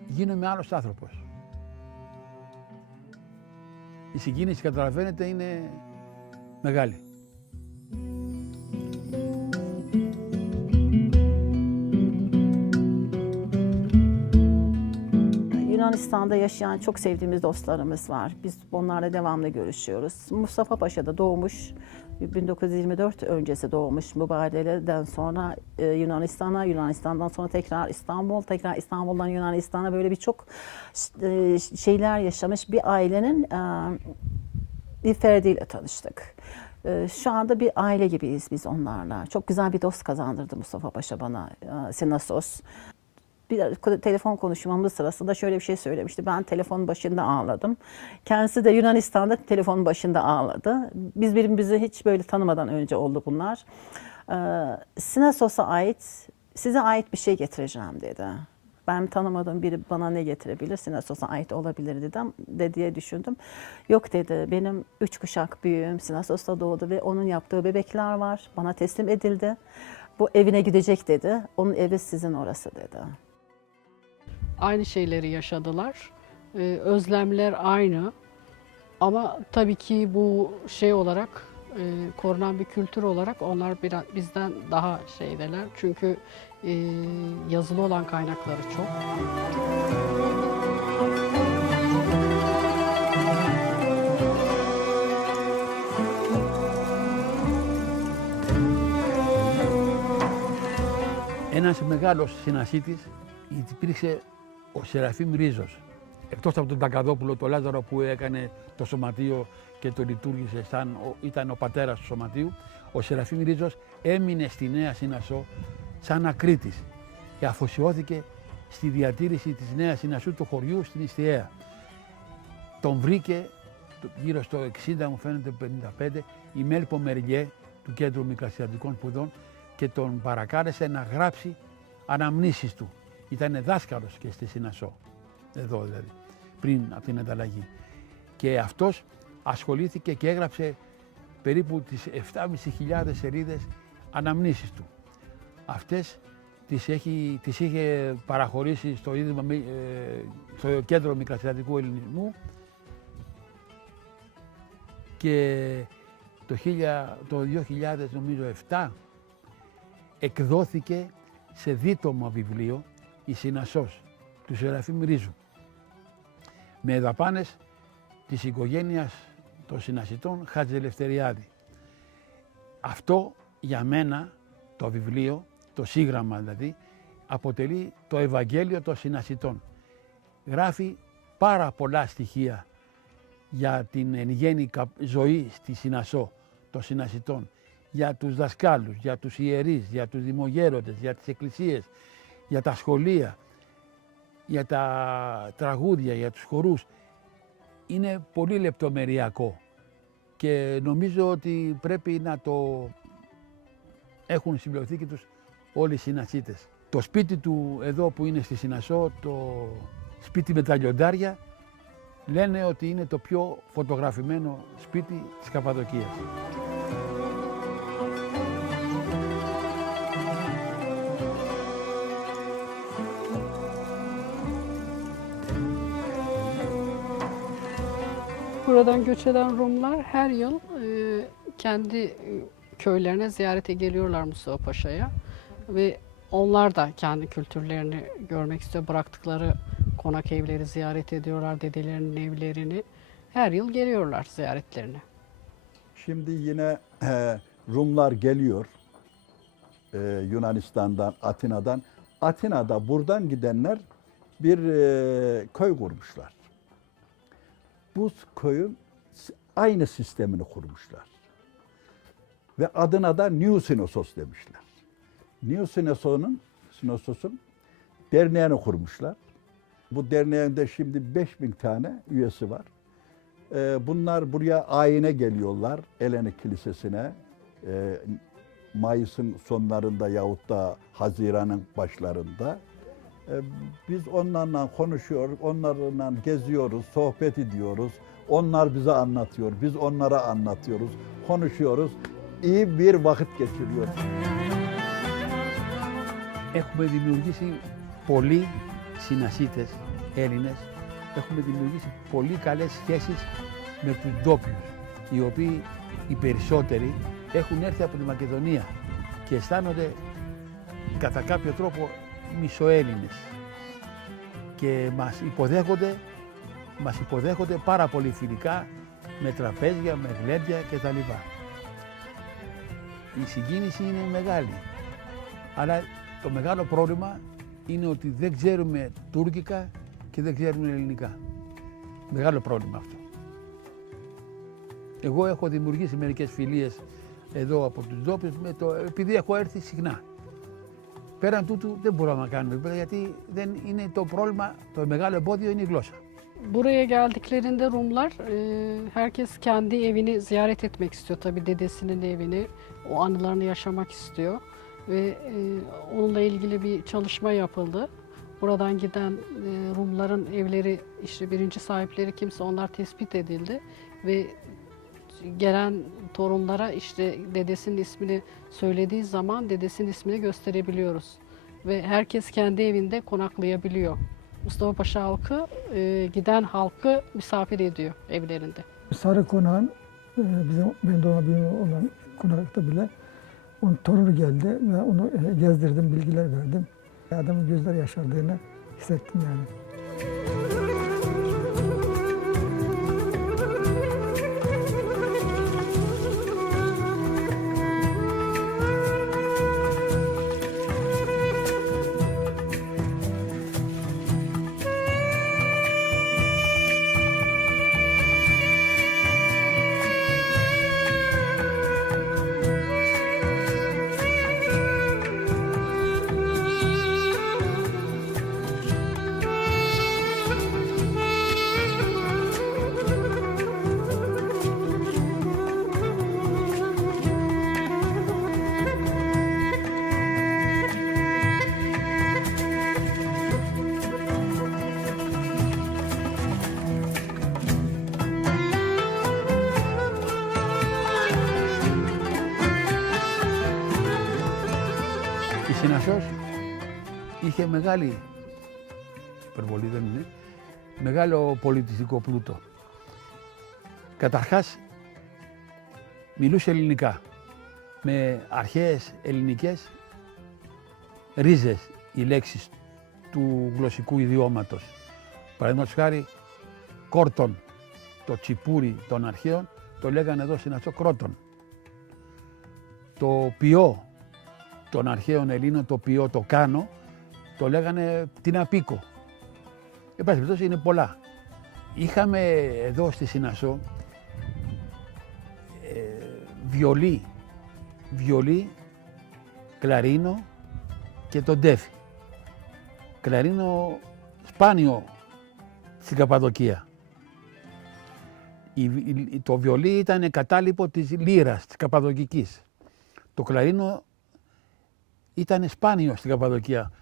Γίνομαι άλλος άνθρωπος. Η συγκίνηση, καταλαβαίνετε, είναι μεγάλη. Yunanistan'da yaşayan çok sevdiğimiz dostlarımız var. Biz onlarla devamlı görüşüyoruz. Mustafa Paşa'da doğmuş, 1924 öncesi doğmuş. Mübadele'den sonra Yunanistan'dan sonra tekrar İstanbul'dan Yunanistan'a böyle birçok şeyler yaşamış bir ailenin bir ferdiyle tanıştık. Şu anda bir aile gibiyiz biz onlarla. Çok güzel bir dost kazandırdı Mustafa Paşa bana, Sinasos. Bir telefon konuşmamız sırasında şöyle bir şey söylemişti. Ben telefonun başında ağladım. Kendisi de Yunanistan'da telefonun başında ağladı. Biz birbirimizi hiç böyle tanımadan önce oldu bunlar. Sinasos'a ait, size ait bir şey getireceğim dedi. Ben tanımadığım biri bana ne getirebilir? Sinasos'a ait olabilir dedim diye düşündüm. Yok dedi, benim 3 kuşak büyüğüm Sinasos'ta doğdu ve onun yaptığı bebekler var. Bana teslim edildi. Bu evine gidecek dedi. Onun evi sizin orası dedi. Aynı şeyleri yaşadılar. Özlemler aynı. Ama tabii ki bu şey olarak korunan bir kültür olarak onlar biraz bizden daha şeydeler. Çünkü yazılı olan kaynakları çok. Ένας μεγάλος συνασίτης υπήρξε ο Σεραφείμ Ρίζος. Εκτός από τον Τακαδόπουλο, τον Λάζαρο που έκανε το σωματείο και το λειτουργήσε ήταν ο πατέρας του σωματείου, ο Σεραφείμ Ρίζος έμεινε στη Νέα Συνασσό σαν ακρίτης και αφοσιώθηκε στη διατήρηση της Νέας Συνασσού του χωριού στην Ιστιαία. Τον βρήκε γύρω στο 60, μου φαίνεται 55, η Μέλπο Μεριέ του Κέντρου Μικρασιατικών Σπουδών και τον παρακάλεσε να γράψει αναμνήσεις του. Ήταν δάσκαλος και στη Συνασσό, εδώ δηλαδή, πριν από την ανταλλαγή. Και αυτός ασχολήθηκε και έγραψε περίπου τις 7.500 σελίδες αναμνήσεις του. Αυτές τις είχε παραχωρήσει στο Κέντρο Μικρασιατικού Ελληνισμού και το 2007 εκδόθηκε σε δίτομο βιβλίο η Συνασσός του Σεραφείμ Ρίζου με δαπάνες της οικογένειας των Συνασσιτών Χατζελευθεριάδη. Αυτό για μένα το βιβλίο, το σύγγραμμα δηλαδή, αποτελεί το Ευαγγέλιο των Συνασσιτών. Γράφει πάρα πολλά στοιχεία για την εν γέννη ζωή στη Συνασσό των Συνασσιτών, για τους δασκάλους, για τους ιερείς, για τους δημογέροντες, για τις εκκλησίες, για τα σχολεία, για τα τραγούδια, για τους χορούς. Είναι πολύ λεπτομεριακό και νομίζω ότι πρέπει να το έχουν στη βιβλιοθήκη τους όλοι οι συνασσίτες. Το σπίτι του εδώ που είναι στη Συνασσό, το σπίτι με τα λιοντάρια, λένε ότι είναι το πιο φωτογραφημένο σπίτι της Καπαδοκίας. Buradan göç eden Rumlar her yıl kendi köylerine ziyarete geliyorlar Mustafa Paşa'ya ve onlar da kendi kültürlerini görmek istiyor. Bıraktıkları konak evleri ziyaret ediyorlar, dedelerinin evlerini. Her yıl geliyorlar ziyaretlerine. Şimdi yine Rumlar geliyor Yunanistan'dan, Atina'dan. Atina'da buradan gidenler bir köy kurmuşlar. Bu köyün aynı sistemini kurmuşlar. Ve adına da New Sinossos demişler. New Sinossos'un derneğini kurmuşlar. Bu derneğin de şimdi 5000 tane üyesi var. Bunlar buraya ayine geliyorlar, Eleni Kilisesi'ne. Mayıs'ın sonlarında yahut da Haziran'ın başlarında. Biz onlarla konuşuyoruz, onlarla geziyoruz, sohbet ediyoruz. Onlar bize anlatıyor, biz onlara anlatıyoruz, konuşuyoruz. İyi bir vakit geçiriyoruz. Έχουμε δημιουργήσει πολλοί συνασσίτες Έλληνες, έχουμε δημιουργήσει πολύ καλές σχέσεις με τους ντόπιους, οι οποίοι οι περισσότεροι έχουν έρθει από τη Μακεδονία και αισθάνονται κατά κάποιο τρόπο μισοέλληνες και μας υποδέχονται πάρα πολύ φιλικά με τραπέζια, με γλέντια κτλ. Η συγκίνηση είναι μεγάλη, αλλά το μεγάλο πρόβλημα είναι ότι δεν ξέρουμε τουρκικά και δεν ξέρουμε ελληνικά. Μεγάλο πρόβλημα αυτό. Εγώ έχω δημιουργήσει μερικές φιλίες εδώ από τους ντόπιους επειδή έχω έρθει συχνά. Πέραν τούτου δεν μπορούμε να κάνουμε, γιατί δεν είναι το πρόβλημα, το μεγάλο εμπόδιο είναι η γλώσσα. Buraya geldiklerinde Rumlar herkes kendi evini ziyaret etmek istiyor. Tabii dedesinin evini, o anılarını yaşamak istiyor. Ve onunla ilgili bir çalışma yapıldı. Buradan giden Rumların evleri, işte birinci sahipleri kimse onlar tespit edildi. Ve gelen torunlara işte dedesinin ismini söylediği zaman dedesinin ismini gösterebiliyoruz. Ve herkes kendi evinde konaklayabiliyor. Mustafa Paşa halkı giden halkı misafir ediyor evlerinde. Sarı Konağın benim doğma büyüme olan konakta bile onun torunu geldi ve onu gezdirdim, bilgiler verdim. Adamın gözleri yaşardığını hissettim yani. Η Συνασσός είχε μεγάλη, υπερβολή δεν είναι, μεγάλο πολιτιστικό πλούτο. Καταρχάς, μιλούσε ελληνικά, με αρχαίες ελληνικές ρίζες οι λέξεις του γλωσσικού ιδιώματος. Παραδείγματος χάρη, κόρτον, το τσιπούρι των αρχαίων, το λέγανε εδώ Συνασσό κρότον. Το ποιό των αρχαίων Ελλήνων, το ποιό, το κάνω, το λέγανε τιναπίκο. Εν πάση περιπτώσει είναι πολλά. Είχαμε εδώ στη Συνασσό βιολί, κλαρίνο και τον τέφι. Κλαρίνο σπάνιο στην Καπαδοκία. Το βιολί ήταν κατάλοιπο της λύρας, της Καπαδοκικής. Το κλαρίνο ήταν σπάνιο στην Καπαδοκία.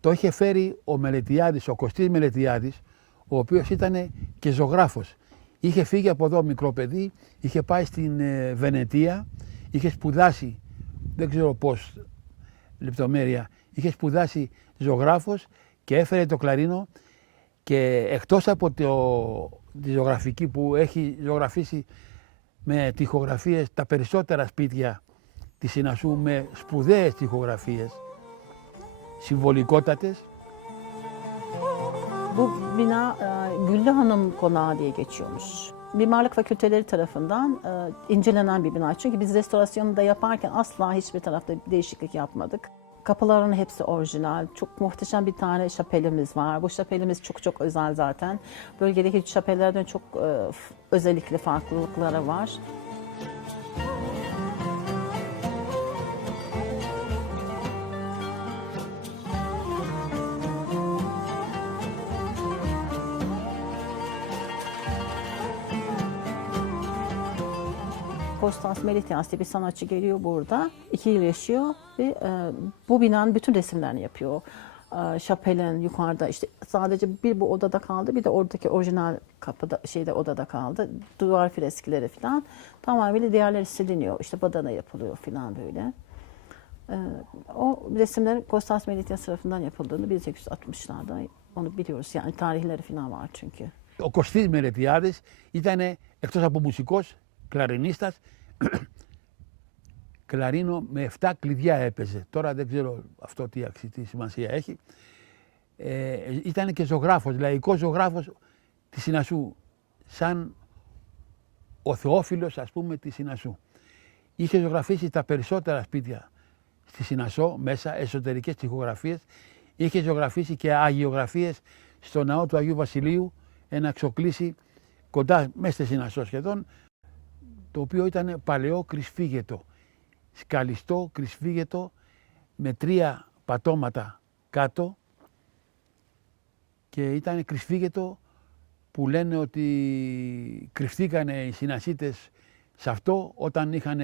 Το είχε φέρει ο Μελετιάδης, ο Κωστής Μελετιάδης, ο οποίος ήταν και ζωγράφος. Είχε φύγει από εδώ μικρό παιδί, είχε πάει στην Βενετία, είχε σπουδάσει, δεν ξέρω πώς λεπτομέρεια, είχε σπουδάσει ζωγράφος και έφερε το κλαρίνο και εκτός από τη ζωγραφική που έχει ζωγραφίσει με τοιχογραφίες τα περισσότερα σπίτια της Συνασσού με σπουδαίες τοιχογραφίες, συμβολικότατες. Bu bina Güllü Hanım Konağı diye geçiyormuş. Mimarlık fakülteleri tarafından incelenen bir bina. Çünkü biz restorasyonunu da yaparken asla hiçbir tarafta değişiklik yapmadık. Kapıların hepsi orijinal. Çok muhteşem bir tane şapelimiz var. Bu şapelimiz çok çok özel zaten. Bölgedeki şapellerden çok özellikle farklılıkları var. Kostas Meletias diye bir sanatçı geliyor burada. 2 yıl yaşıyor ve bu binanın bütün resimlerini yapıyor. Şapelin yukarıda işte sadece bir bu odada kaldı, bir de oradaki orijinal kapıda odada kaldı. Duvar freskleri falan tamamıyla diğerleri siliniyor. İşte badana yapılıyor falan böyle. O resimlerin Kostas Meletias tarafından yapıldığını 1860'larda onu biliyoruz. Yani tarihleri falan var çünkü. Ο Κωστής Μελετιάδης ήταν εκτός από μουσικός, κλαρινίστας, κλαρίνο με 7 κλειδιά έπαιζε. Τώρα δεν ξέρω αυτό τι σημασία έχει. Ήταν και ζωγράφος, λαϊκός ζωγράφος της Συνασσού, σαν ο Θεόφιλος ας πούμε της Συνασσού. Είχε ζωγραφίσει τα περισσότερα σπίτια στη Συνασσό, μέσα εσωτερικές τοιχογραφίες. Είχε ζωγραφίσει και αγιογραφίες στο ναό του Αγίου Βασιλείου, ένα ξοκλήσι κοντά μέσα στη Συνασσό σχεδόν, το οποίο ήταν παλαιό κρυσφύγετο, σκαλιστό κρυσφύγετο με 3 πατώματα κάτω και ήταν κρυσφύγετο που λένε ότι κρυφτήκανε οι Συνασσίτες σε αυτό όταν είχαν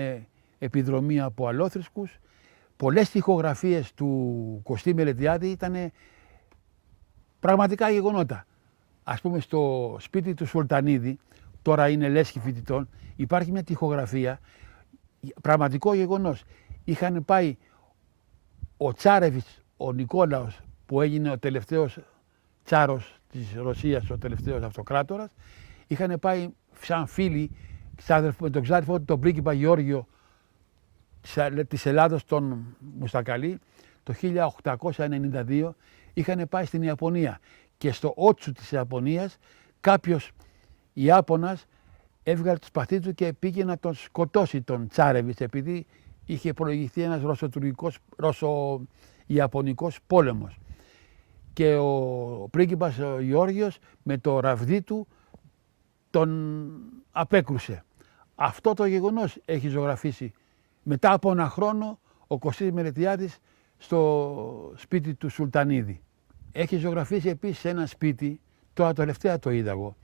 επιδρομή από αλόθρησκους. Πολλές τοιχογραφίες του Κωστή Μελετιάδη ήταν πραγματικά γεγονότα. Ας πούμε στο σπίτι του Σουλτανίδη τώρα είναι λέσχη φοιτητών, υπάρχει μια τοιχογραφία, πραγματικό γεγονός. Είχαν πάει ο Τσάρεβιτς, ο Νικόλαος, που έγινε ο τελευταίος τσάρος της Ρωσίας, ο τελευταίος αυτοκράτορας, είχαν πάει σαν φίλοι με τον ξάδερφο του, τον πρίγκιπα Γεώργιο της Ελλάδος, τον Μουστακαλή, το 1892 είχαν πάει στην Ιαπωνία. Και στο Ότσου της Ιαπωνίας κάποιος Ιάπωνας έβγαλε το σπαθί του και πήγε να τον σκοτώσει τον Τσάρεβιτς, επειδή είχε προηγηθεί ένας ρωσο-ιαπωνικός πόλεμος. Και ο πρίγκιπας ο Γεώργιος με το ραβδί του τον απέκρουσε. Αυτό το γεγονός έχει ζωγραφίσει μετά από ένα χρόνο ο Κωστής Μελετιάδης στο σπίτι του Σουλτανίδη. Έχει ζωγραφίσει επίσης ένα σπίτι, τώρα τελευταία το είδα εγώ,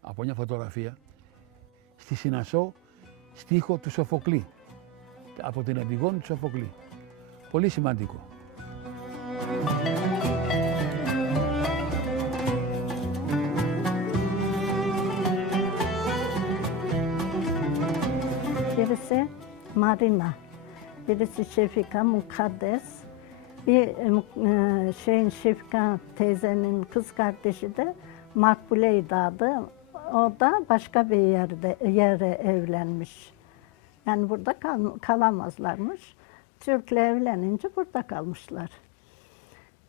από μια φωτογραφία, στη Συνασσό, στίχο του Σοφοκλή, από την Αντιγόνη του Σοφοκλή. Πολύ σημαντικό. Birisi Marina, birisi Şefika Mukaddes. Şefika teyzenin kız kardeşi de Makbule'ydi adı. O da başka bir yere evlenmiş. Yani burada kalamazlarmış. Türk'le evlenince burada kalmışlar.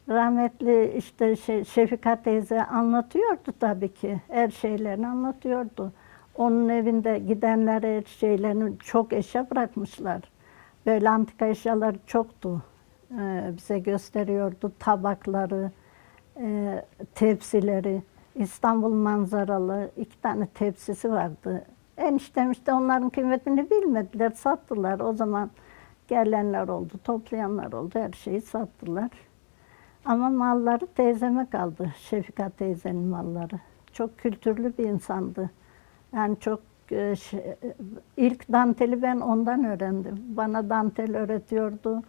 Rahmetli işte Şefika teyze anlatıyordu tabii ki. Her şeylerini anlatıyordu. Onun evinde gidenlere her şeylerini çok eşya bırakmışlar. Böyle antika eşyaları çoktu. Bize gösteriyordu tabakları, tepsileri. İstanbul manzaralı 2 tane tepsisi vardı. Eniştem işte onların kıymetini bilmediler, sattılar. O zaman gelenler oldu, toplayanlar oldu, her şeyi sattılar. Ama malları teyzeme kaldı, Şefika teyzenin malları. Çok kültürlü bir insandı. Yani çok ilk danteli ben ondan öğrendim. Bana dantel öğretiyordu.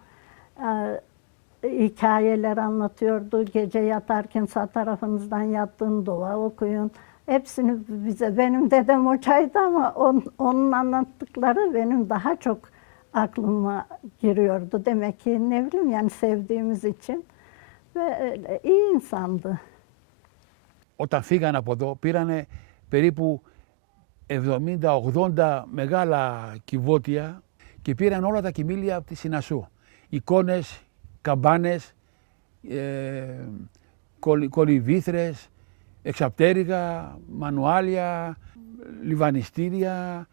Hikayeler anlatıyordu. Gece yatarken sağ tarafınızdan yattığın dua okuyun. Hepsini bize, benim dedem hocaydı ama onun anlattıkları benim daha çok aklıma giriyordu. Demek ki ne bileyim yani sevdiğimiz için ve iyi insandı. Όταν φύγαν από εδώ πήρανε περίπου 70-80 μεγάλα κυβότια και πήραν όλα τα κοιμήλια από τη Συνασσού. Εικόνες, καμπάνες, κολυβήθρες, εξαπτέρυγα, μανουάλια, λιβανιστήρια,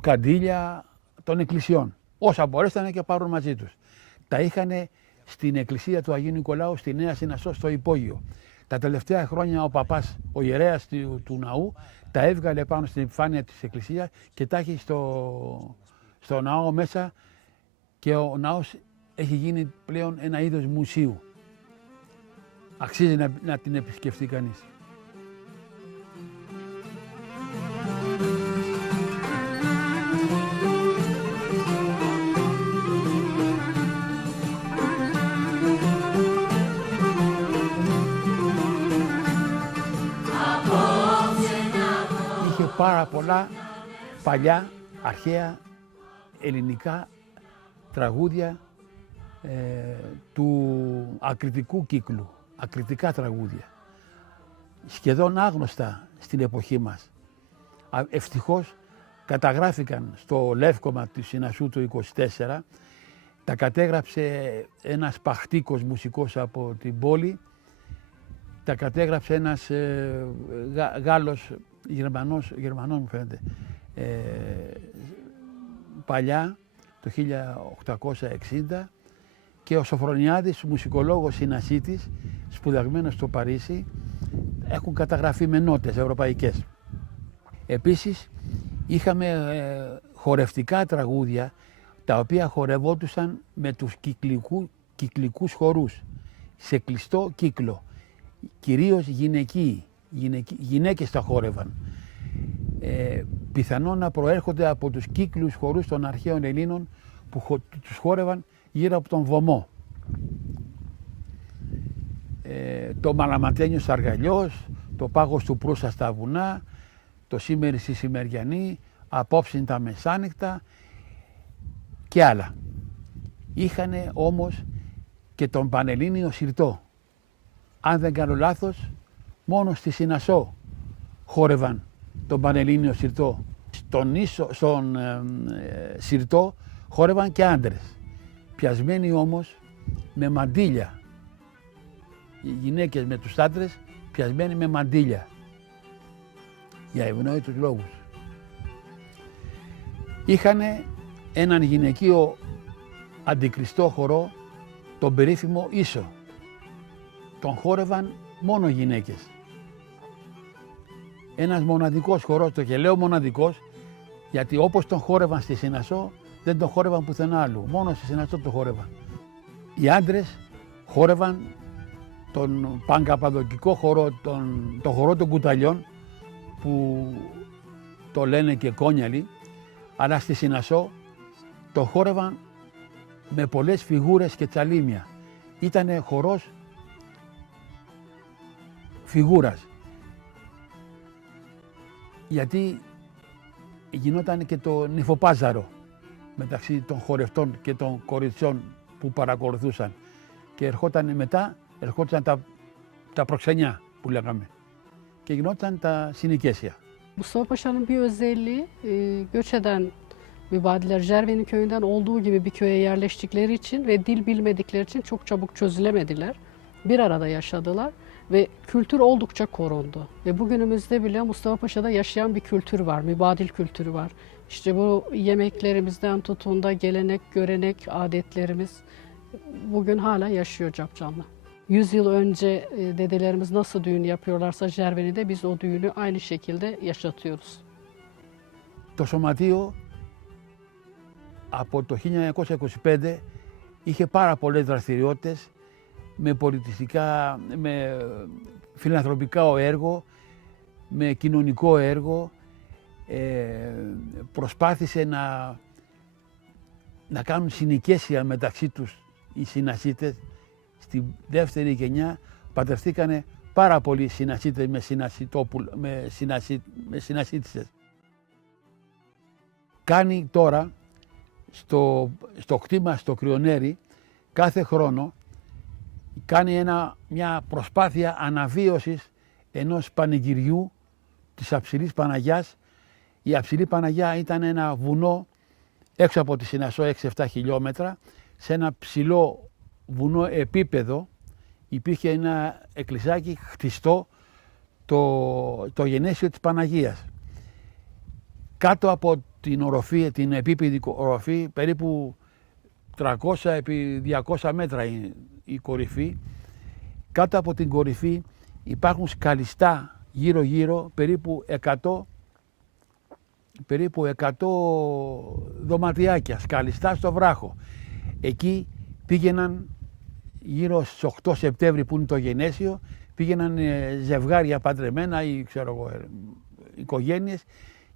καντήλια των εκκλησιών. Όσα μπορέσανε και πάρουν μαζί τους. Τα είχαν στην εκκλησία του Αγίου Νικολάου στη Νέα Συνασσό στο υπόγειο. Τα τελευταία χρόνια ο παπάς, ο ιερέας του ναού, τα έβγαλε πάνω στην επιφάνεια της εκκλησίας και τα έχει στο ναό μέσα και ο ναός έχει γίνει πλέον ένα είδος μουσείου. Αξίζει να την επισκεφτεί κανείς. Είχε πάρα πολλά παλιά, αρχαία, ελληνικά τραγούδια του ακριτικού κύκλου, ακριτικά τραγούδια, σχεδόν άγνωστα στην εποχή μας. Ευτυχώς καταγράφηκαν στο Λεύκομα του Συνασσού το 24, τα κατέγραψε ένας παχτίκος μουσικός από την πόλη, τα κατέγραψε ένας Γάλλος, Γερμανός μου φαίνεται, παλιά, το 1860, και ο Σοφρονιάδης, μουσικολόγος Συνασσίτης, σπουδαγμένος στο Παρίσι, έχουν καταγραφεί με νότες ευρωπαϊκές. Επίσης, είχαμε χορευτικά τραγούδια, τα οποία χορευόντουσαν με τους κυκλικούς χορούς, σε κλειστό κύκλο, κυρίως γυναίκες τα χόρευαν. Πιθανόν να προέρχονται από τους κύκλους χορούς των αρχαίων Ελλήνων που τους χόρευαν γύρω από τον βωμό. Το Μαλαματένιο Σαργαλιός, το Πάγος του Προύσα στα βουνά, το σήμερα στη Σημεριανή, απόψε τα μεσάνυχτα και άλλα. Είχανε όμως και τον Πανελλήνιο Συρτό. Αν δεν κάνω λάθος, μόνο στη Συνασσό χόρευαν τον Πανελλήνιο Συρτό. Στον Συρτό χόρευαν και άντρες, πιασμένοι όμως με μαντίλια. Οι γυναίκες με τους άντρες πιασμένοι με μαντίλια, για ευνόητους λόγους. Είχανε έναν γυναικείο αντικριστό χορό, τον περίφημο Ίσο. Τον χόρευαν μόνο γυναίκες. Ένας μοναδικός χορός, το και λέω μοναδικός, γιατί όπως τον χόρευαν στη Συνασσό, δεν τον χόρευαν πουθενά άλλου. Μόνο στη Συνασσό τον χόρευαν. Οι άντρες χόρευαν τον πανκαπαδοκικό χορό, τον χορό των κουταλιών, που το λένε και κόνιαλοι, αλλά στη Συνασσό το χόρευαν με πολλές φιγούρες και τσαλίμια. Ήτανε χορός φιγούρας. Γιατί γινόταν και το νυφοπάζαρο μεταξύ των χορευτών και των κοριτσιών που παρακολουθούσαν. Και ερχόταν τα προξενιά που λέγαμε. Και γινόταν τα συνοικέσια. Mustafa Paşa'nın bir özelliği göç eden mübadiller Cerveni köyünden olduğu gibi bir köye yerleştikleri için ve dil bilmedikleri için çok çabuk çözülemediler. Bir arada yaşadılar ve kültür oldukça korundu. Ve bugünümüzde bile Mustafa Paşa'da yaşayan bir kültür var, mübadil kültürü var. İşte bu yemeklerimizden tutun da gelenek, görenek, adetlerimiz bugün hala yaşıyor capcanlı. 100 yıl önce dedelerimiz nasıl düğün yapıyorlarsa Cerveni'de biz o düğünü aynı şekilde yaşatıyoruz. Το σωματείο από το 1925 είχε πάρα πολλές δραστηριότητες με πολιτιστικά, με φιλανθρωπικά έργο, με κοινωνικό έργο. Προσπάθησε να κάνουν συνοικέσια μεταξύ τους οι συνασσίτες. Στη δεύτερη γενιά παντρευτήκανε πάρα πολλοί συνασσίτες με συνασσίτισσες. Κάνει τώρα στο κτήμα στο Κρυονέρι κάθε χρόνο κάνει μια προσπάθεια αναβίωσης ενός πανηγυριού της Αψηλής Παναγιάς. Η Αψηλή Παναγιά ήταν ένα βουνό έξω από τη Συνασσό 6-7 χιλιόμετρα, σε ένα ψηλό βουνό επίπεδο υπήρχε ένα εκκλησάκι χτιστό, το γενέσιο της Παναγίας. Κάτω από την οροφή, την επίπεδη οροφή, περίπου 300 επί 200 μέτρα είναι η κορυφή. Κάτω από την κορυφή υπάρχουν σκαλιστά γύρω-γύρω, περίπου 100 δωματιάκια, σκαλιστά στο βράχο. Εκεί πήγαιναν γύρω στις 8 Σεπτέμβρη που είναι το γενέσιο, πήγαιναν ζευγάρια παντρεμένα ή ξέρω εγώ, οικογένειες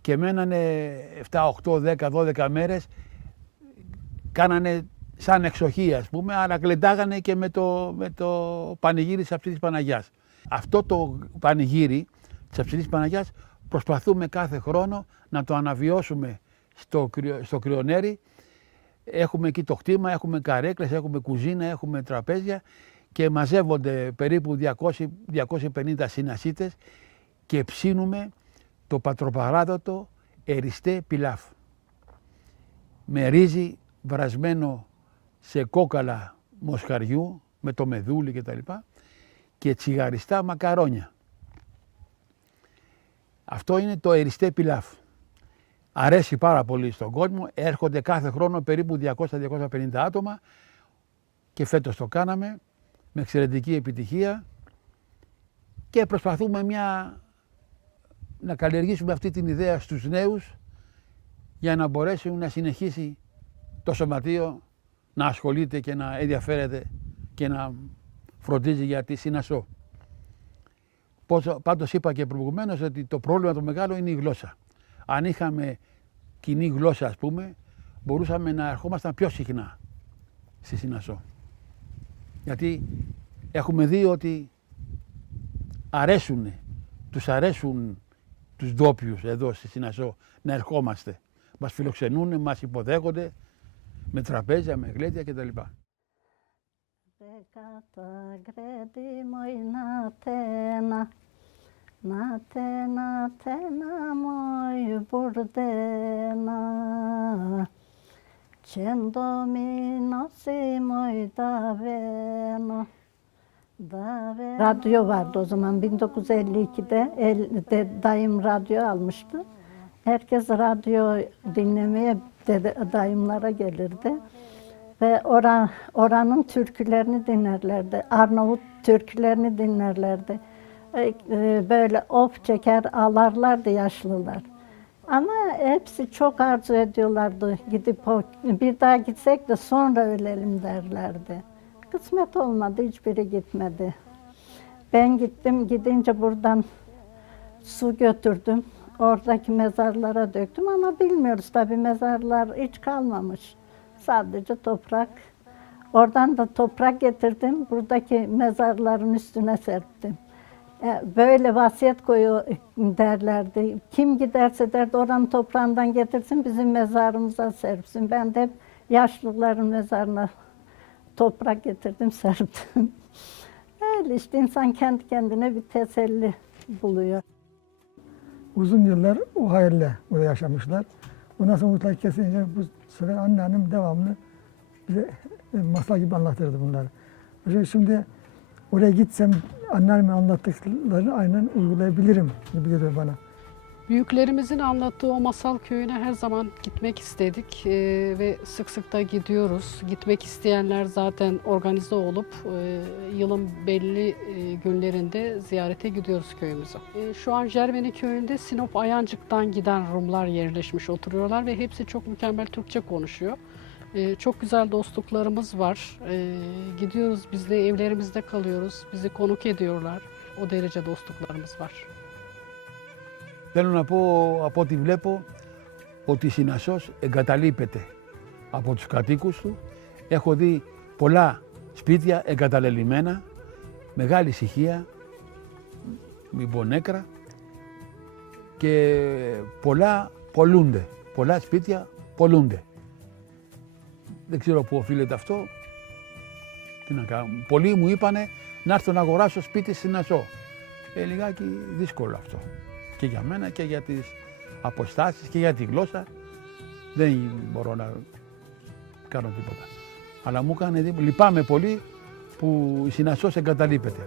και μένανε 7, 8, 10, 12 μέρες, κάνανε σαν εξοχή ας πούμε, αλλά κλεντάγανε και με το πανηγύρι της Αψηλής Παναγιάς. Αυτό το πανηγύρι της Αψηλής Παναγιάς προσπαθούμε κάθε χρόνο να το αναβιώσουμε στο Κρυονέρι. Έχουμε εκεί το κτήμα, έχουμε καρέκλες, έχουμε κουζίνα, έχουμε τραπέζια και μαζεύονται περίπου 200-250 συνασσίτες και ψήνουμε το πατροπαράδοτο εριστέ πιλάφ. Με ρύζι βρασμένο σε κόκαλα μοσχαριού, με το μεδούλι κτλ. Και τσιγαριστά μακαρόνια. Αυτό είναι το εριστέ πιλάφ. Αρέσει πάρα πολύ στον κόσμο, έρχονται κάθε χρόνο περίπου 200-250 άτομα και φέτος το κάναμε με εξαιρετική επιτυχία και προσπαθούμε να καλλιεργήσουμε αυτή την ιδέα στους νέους για να μπορέσουν να συνεχίσει το σωματείο να ασχολείται και να ενδιαφέρεται και να φροντίζει για τη Συνασσό. Πάντως είπα και προηγουμένως ότι το πρόβλημα το μεγάλο είναι η γλώσσα. Αν είχαμε κοινή γλώσσα ας πούμε, μπορούσαμε να ερχόμασταν πιο συχνά στη Συνασσό. Γιατί έχουμε δει ότι τους αρέσουν τους ντόπιους εδώ στη Συνασσό να ερχόμαστε. Μας φιλοξενούν, μας υποδέχονται με τραπέζια, με γλέντια κτλ. Radyo vardı o zaman 1952'de dayım radyo almıştı. Herkes radyo dinlemeye dayımlara gelirdi. Ve oranın türkülerini dinlerlerdi. Arnavut türkülerini dinlerlerdi. Böyle of çeker ağlarlardı yaşlılar. Ama hepsi çok arzu ediyorlardı gidip bir daha gitsek de sonra ölelim derlerdi. Kısmet olmadı, hiçbiri gitmedi. Ben gittim, gidince buradan su götürdüm. Oradaki mezarlara döktüm ama bilmiyoruz tabii mezarlar hiç kalmamış. Sadece toprak. Oradan da toprak getirdim, buradaki mezarların üstüne serptim. Böyle vasiyet koyu derlerdi. Kim giderse derdi oranın toprağından getirsin, bizim mezarımıza serpsin. Ben de hep yaşlıların mezarına toprak getirdim, serptim. Öyle işte insan kendi kendine bir teselli buluyor. Uzun yıllar o hayalle burada yaşamışlar. Ondan sonra umutlar kesince bu sefer anneannem devamlı bize masal gibi anlatırdı bunları. Şimdi oraya gitsem anneannemin anlattıklarını aynen uygulayabilirim gibi geliyor bana. Büyüklerimizin anlattığı o masal köyüne her zaman gitmek istedik ve sık sık da gidiyoruz. Gitmek isteyenler zaten organize olup yılın belli günlerinde ziyarete gidiyoruz köyümüze. Şu an Jermeni köyünde Sinop Ayancık'tan giden Rumlar yerleşmiş oturuyorlar ve hepsi çok mükemmel Türkçe konuşuyor. Çok güzel dostluklarımız var. Gidiyoruz, biz de evlerimizde kalıyoruz. Bizi konuk ediyorlar. O derece dostluklarımız var. Θέλω να πω από ό,τι βλέπω ότι η Συνασσός εγκαταλείπεται από τους κατοίκους του. Έχω δει πολλά σπίτια εγκαταλελειμμένα, μεγάλη ησυχία, μην πω νέκρα και πολλά πολλούνται. Πολλά σπίτια πολλούνται. Δεν ξέρω πού οφείλεται αυτό. Τι να κάνω. Πολλοί μου είπανε να έρθω να αγοράσω σπίτι στη Συνασσό. Λιγάκι δύσκολο αυτό. Και για μένα και για τις αποστάσεις και για τη γλώσσα. Δεν μπορώ να κάνω τίποτα. Αλλά μου έκανε εντύπωση. Λυπάμαι πολύ που η Συνασσός εγκαταλείπεται.